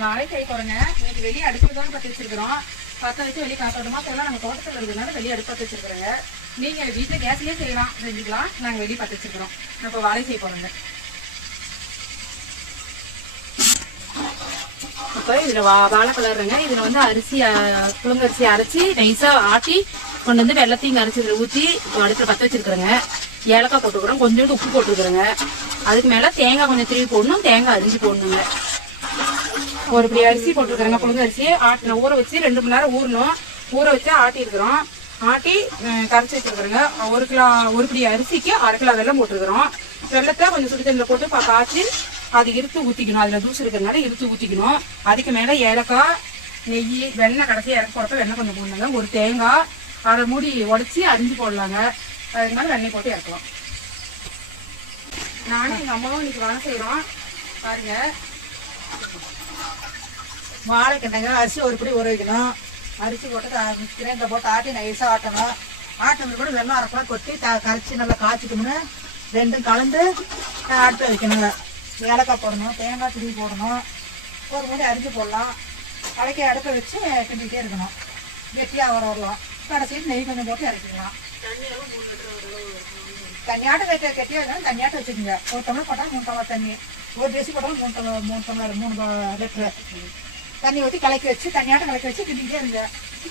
நாங்கள் வாழை செய்ய போகிறோங்க இன்னைக்கு வெளியே அடுப்பு தான் பற்றி வச்சிருக்கிறோம். பற்ற வச்சு வெளியே காத்தோட்டமாக எல்லாம் நாங்கள் தோட்டத்தில் இருக்கிறதுனால வெளியே அடுப்பு பற்றி வச்சிருக்கிறோங்க நீங்கள் வீட்டில் கேஸ்லேயே செய்யலாம். செஞ்சுக்கலாம். நாங்கள் வெளியே பற்ற வச்சிருக்கிறோம். இப்போ வாழை செய்ய போகிறோங்க இப்போ இதில் வா வாழை கலருங்க இதில் வந்து அரிசி புழுங்கரிசி அரைச்சி நைஸாக ஆட்டி கொண்டு வந்து வெள்ளத்தையும் அரைச்சி இதில் ஊற்றி அடுப்பில் பற்ற வச்சுருக்குறேங்க. ஏலக்காய் போட்டுக்கிறோம். கொஞ்சோண்டு உப்பு போட்டுருக்குறேங்க அதுக்கு மேலே தேங்காய் கொஞ்சம் திருவி போடணும். தேங்காய் அரிஞ்சு போடணுங்க. ஒரு இப்படி அரிசி போட்டுருக்குறேங்க. புழுங்க அரிசி. ஆட்டின ஊற வச்சு ரெண்டு மணி நேரம் ஊறணும். ஊற வச்சு ஆட்டிருக்கிறோம் ஆட்டி கரைச்சி வச்சிருக்கிறோங்க. ஒரு கிலோ ஒரு பிடி அரிசிக்கு அரை கிலோ வெள்ளம் போட்டுருக்குறோம். வெள்ளத்தை கொஞ்சம் சுடு தண்ணியில் போட்டு காய்ச்சி அது இருத்து ஊற்றிக்கணும் அதில் தூசு இருக்கிறதுனால இருத்து ஊற்றிக்கணும் அதுக்கு மேலே ஏலக்காய் நெய் வெண்ணெய் கடைசி இறக்க போகிறப்ப வெண்ணெய் கொஞ்சம் போடணுங்க. ஒரு தேங்காய் அதை மூடி உடச்சி அரிஞ்சு போடலாங்க. அதுக்கு மேலே வெண்ணெய் போட்டு இறக்கலாம் நானும் எங்கள் அம்மாவும் இன்னைக்கு வேலை செய்கிறோம் பாருங்கள் வாழைக்கண்டங்க அரிசி ஒரு பிடி ஊற வைக்கணும். அரிசி போட்டு கிரைண்டர் போட்டு ஆட்டி நைஸாக ஆட்டணும். ஆட்டினது கூட வெள்ளம் அரைக்கலாம் கொட்டி த கரைச்சி நல்லா காய்ச்சிக்கணும்னு ரெண்டும் கலந்து ஆட்டு வைக்கணுங்க. ஏலக்காய் போடணும் தேங்காய் திருவி போடணும். ஒரு மூடி அரிஞ்சு போடலாம். கலக்கி அடுப்பை வச்சு கிண்டிக்கிட்டே இருக்கணும். கெட்டியாக வர வரலாம். கடைசியில் நெய் கொஞ்சம் போட்டு இறக்கிக்கலாம். தண்ணியாட்டம் வைக்க கட்டியா இருந்தாலும் தண்ணியாட்டம் வச்சுக்கோங்க. ஒரு டம்ளர் போட்டால் மூணு டம்ளர் தண்ணி. ஒரு ட்ரெஸ் போட்டாலும் மூணு டம்ளர் மூணு டம்ளர் மூணு லிட்டரு. தண்ணி ஊற்றி கலக்கி வச்சு தண்ணியாட்ட கலக்கி வச்சு கிண்டிக்கிட்டே இருங்க.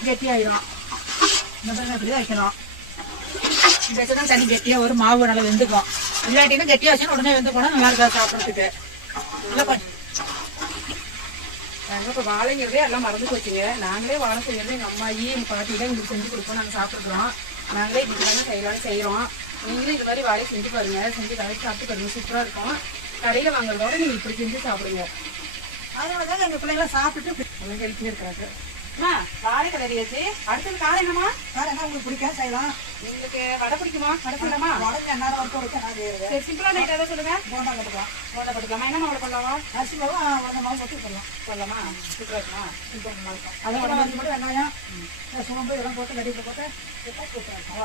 கெட்டியாயிடும் முதல்ல அப்படி தான் வைக்கணும். இந்த தண்ணி கெட்டியாக ஒரு மாவு நல்லா வெந்துக்கும். இல்லாட்டினா கெட்டியாக வச்சுன்னா உடனே வெந்து போனால் நல்லா இருக்கா சாப்பிட்றதுக்கு. நல்லா கொஞ்சம் நாங்கள் இப்போ வாழைங்கிறதே எல்லாம் மறந்து போச்சுங்க. நாங்களே வாழை செய்யறது எங்கள் அம்மாயி எங்கள் பாட்டி தான் எங்களுக்கு செஞ்சு கொடுப்போம். நாங்கள் சாப்பிட்ருக்கோம் நாங்களே இப்படி தானே செய்யலாம்னு செய்கிறோம் நீங்களும் இது மாதிரி வாழை செஞ்சு பாருங்க. செஞ்சு வாழை சாப்பிட்டு பாருங்க. சூப்பராக இருக்கும். கடையில் வாங்குறதோட நீங்கள் இப்படி செஞ்சு சாப்பிடுங்க. அதனால தான் எங்கள் பிள்ளைங்களாம் சாப்பிட்டுட்டு அவங்க ஹெல்த்தியாக இருக்கிறாங்க அம்மா வாழை கலரியாச்சு அடுத்தது காரம் என்னம்மா? வேற என்ன உங்களுக்கு பிடிக்காம? செய்யலாம். உங்களுக்கு வடை பிடிக்குமா? வடை சொல்லலாமா உடனே நேரம் வரைக்கும் வச்சு நான் செய்யறது? சரி சிம்பிளான ஐட்டம் ஏதாவது சொல்லுங்க. போண்டா கட்டுக்கலாம். போண்டா போட்டுக்கலாமா என்ன மாவு பண்ணலாமா? அரிசி மாவு உடனே மாவு போட்டு சொல்லலாம் சொல்லலாமா சூப்பராக இருக்குமா? அது கூட வந்து மட்டும் வெங்காயம் சோம்பு இதெல்லாம் போட்டு கட்டிட்டு போட்டு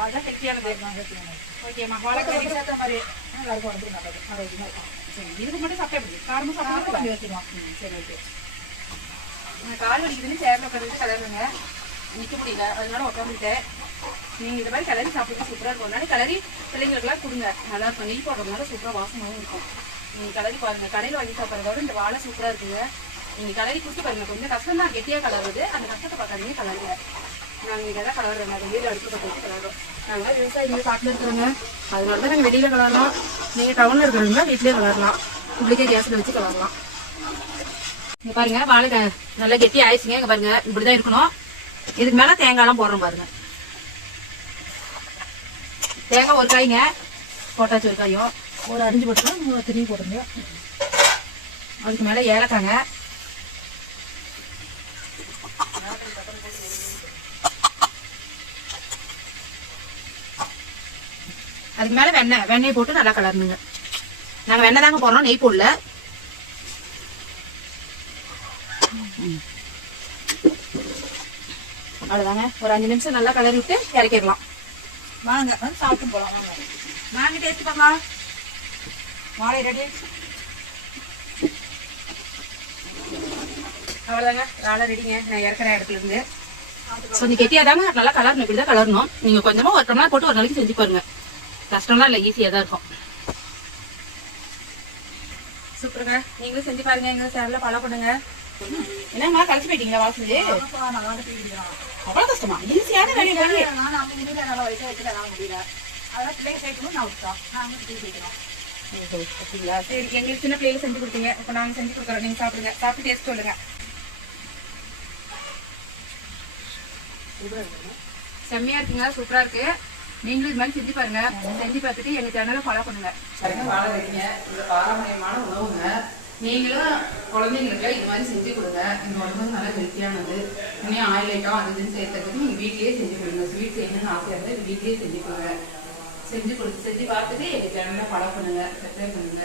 அதுதான் ஹெல்த்தியானது ஓகேம்மா வாழை கறி சேர்த்த மாதிரி. நல்லா இருக்கும் உடம்புக்கு நல்லது ஆரோக்கியமா இருக்கும். சரி இதுக்கு மட்டும் சாப்பிட்டா எப்படி? காரமும் காரம் வச்சுக்கலாம் சரி ஓகே. நான் கால் வலிக்குதுன்னு சேர்ல உட்காந்து கிளறுங்க நிற்க முடியல. அதனால உட்காந்துட்டேன் நீங்கள் இது மாதிரி கிளறி சாப்பிட்டு சூப்பராக இருக்கும். அதனால கிளறி பிள்ளைங்களுக்குலாம் கொடுங்க. நல்லா இருக்கும் நெய் போடுறதுனால சூப்பராக வாசமாகவும் இருக்கும். நீங்கள் கிளறி பாருங்க. கடையில் வாங்கி சாப்பிட்றதோட இந்த வாழை சூப்பராக இருக்குங்க. நீங்கள் கிளறி கொடுத்து பாருங்க. கொஞ்சம் கஷ்டம் தான். கெட்டியாக கலருது அந்த கஷ்டத்தை பார்க்காதீங்க. கலருங்க நாங்கள் இங்கே தான் கலர்றோம் நாங்கள் வீடு அடுத்து பக்கத்து வச்சு கலர்றோம் நாங்கள் விவசாயிங்க காட்டில் இருக்கிறோங்க. அதனால தான் நாங்கள் வெளியில் கலரலாம் நீங்கள் டவுனில் இருக்கிறவங்க வீட்லேயே கலரலாம் உங்களுக்கே கேஸில் வச்சு கலரலாம் இங்க பாருங்க வாழை நல்லா கெட்டி ஆயிடுச்சுங்க. இங்க பாருங்க இப்படிதான் இருக்கணும். இதுக்கு மேல தேங்காய்லாம் போடுறோம் பாருங்க. தேங்காய் ஒரு காய்ங்க போட்டாச்சு ஒரு காயும். ஒரு அரிஞ்சு போட்டுக்கலாம் திரும்பி போட்டுருங்க. அதுக்கு மேல ஏலக்காங்க. அதுக்கு மேல வெண்ணெய். வெண்ணெய் போட்டு நல்லா கலரணுங்க நாங்க வெண்ணெய் தாங்க போடுறோம் நெய் போடல. அவ்வளவுதாங்க. ஒரு அஞ்சு நிமிஷம் நல்லா கலரி விட்டு இறக்கிடலாம். வாங்க வந்து சாப்பிட்டு போகலாம் வாங்க. வாங்க டேஸ்ட் பார்க்கலாம். வாழை ரெடி அவ்வளோதாங்க ராலை ரெடிங்க. நான் இறக்குற இடத்துல இருந்து. கொஞ்சம் கெட்டியாதாங்க நல்லா கலரணும். இப்படி தான் கலரணும். நீங்க கொஞ்சமா ஒரு டம்ளர் போட்டு ஒரு நாளைக்கு செஞ்சு பாருங்க. கஷ்டம்லாம் இல்லை ஈஸியாக தான் இருக்கும். சூப்பருங்க. நீங்களும் செஞ்சு பாருங்க. எங்க சேனல்ல ஃபாலோ பண்ணுங்க என்னங்கம்மா கழிச்சு போயிட்டீங்களா வாசல் அவ்வளோ கஷ்டமா? ஈஸியான வேலையை பண்ணி நான் நம்ம முடியல. நல்லா வயசாக வச்சுட்டு நான் முடியல அதெல்லாம் பிள்ளைங்க சேர்க்கணும். நான் விட்டோம் அப்படிங்களா? சரி எங்களுக்கு சின்ன பிள்ளைங்க செஞ்சு கொடுத்தீங்க. இப்போ நாங்க செஞ்சு கொடுக்குறோம். நீங்க சாப்பிடுங்க. சாப்பிட்டு டேஸ்ட் சொல்லுங்க. செம்மையா இருக்குங்க. சூப்பரா இருக்கு. நீங்களும் இது மாதிரி செஞ்சு பாருங்க. செஞ்சு பார்த்துட்டு எங்க சேனலை ஃபாலோ பண்ணுங்க. பாரம்பரியமான உணவுங்க. நீங்களும் குழந்தைங்களுக்கு இது மாதிரி செஞ்சு கொடுங்க. இந்த உடம்பு நல்லா ஹெல்த்தியானது இன்னும் ஆயில் ஐட்டம் அது இதுன்னு சேர்த்துறதுக்கு நீங்கள் வீட்லேயே செஞ்சு கொடுங்க. ஸ்வீட் செய்யணும்னு ஆசையாக இருந்தால் வீட்லேயே செஞ்சு கொடுங்க. செஞ்சு கொடுத்து செஞ்சு பார்த்துட்டு எங்கள் சேனலை ஃபாலோ பண்ணுங்க. சப்ஸ்கிரைப் பண்ணுங்க.